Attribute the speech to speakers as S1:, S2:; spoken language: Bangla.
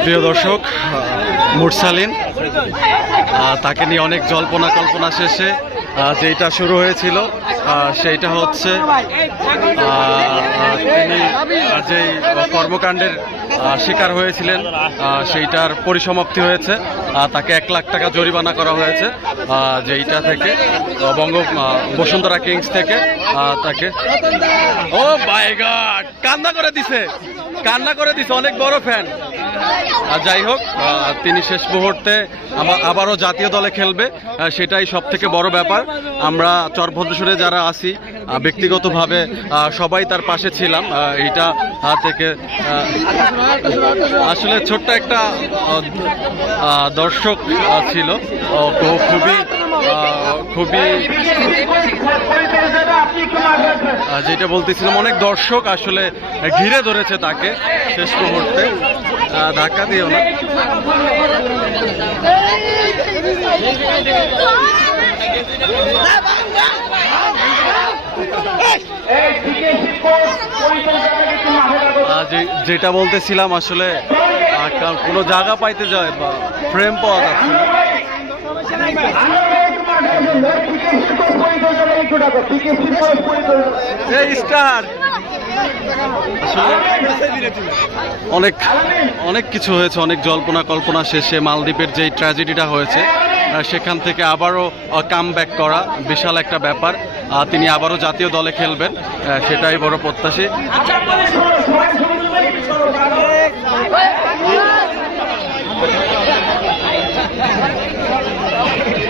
S1: প্রিয় দর্শক মুরসালিন তাকে নিয়ে অনেক জল্পনা কল্পনা শেষে যেটা শুরু হয়েছিল সেইটা হচ্ছে তিনি যেই কর্মকাণ্ডের শিকার হয়েছিলেন সেইটার পরিসমাপ্তি হয়েছে তাকে এক লাখ টাকা জরিমানা করা হয়েছে যেইটা থেকে বঙ্গ বসুন্ধরা কিংস থেকে তাকে, ও মাই গড কান্না করে দিছে। কান্না করে দিছে অনেক বড় ফ্যান আর যাই হোক তিনি শেষ মুহূর্তে আবারও জাতীয় দলে খেলবে সেটাই সব থেকে বড় ব্যাপার। আমরা চরভদ্রেশ্বরে যারা আহ, ব্যক্তিগতভাবে সবাই তার পাশে ছিলাম এটা থেকে আসলে ছোট্ট একটা দর্শক ছিল। খুবই খুবই যেটা বলতেছিলাম, অনেক দর্শক আসলে ঘিরে ধরেছে তাকে শেষ মুহূর্তে। ধাক্কা দিও না। যেটা বলতেছিলাম আসলে কোনো জায়গা পাইতে যায় বা ফ্রেম পাওয়া যাচ্ছে অনেক অনেক কিছু হয়েছে, অনেক জল্পনা কল্পনা শেষে মালদ্বীপের যেই ট্র্যাজেডিটা হয়েছে সেখান থেকে আবারও কাম করা বিশাল একটা ব্যাপার। তিনি আবারও জাতীয় দলে খেলবেন সেটাই বড় প্রত্যাশী।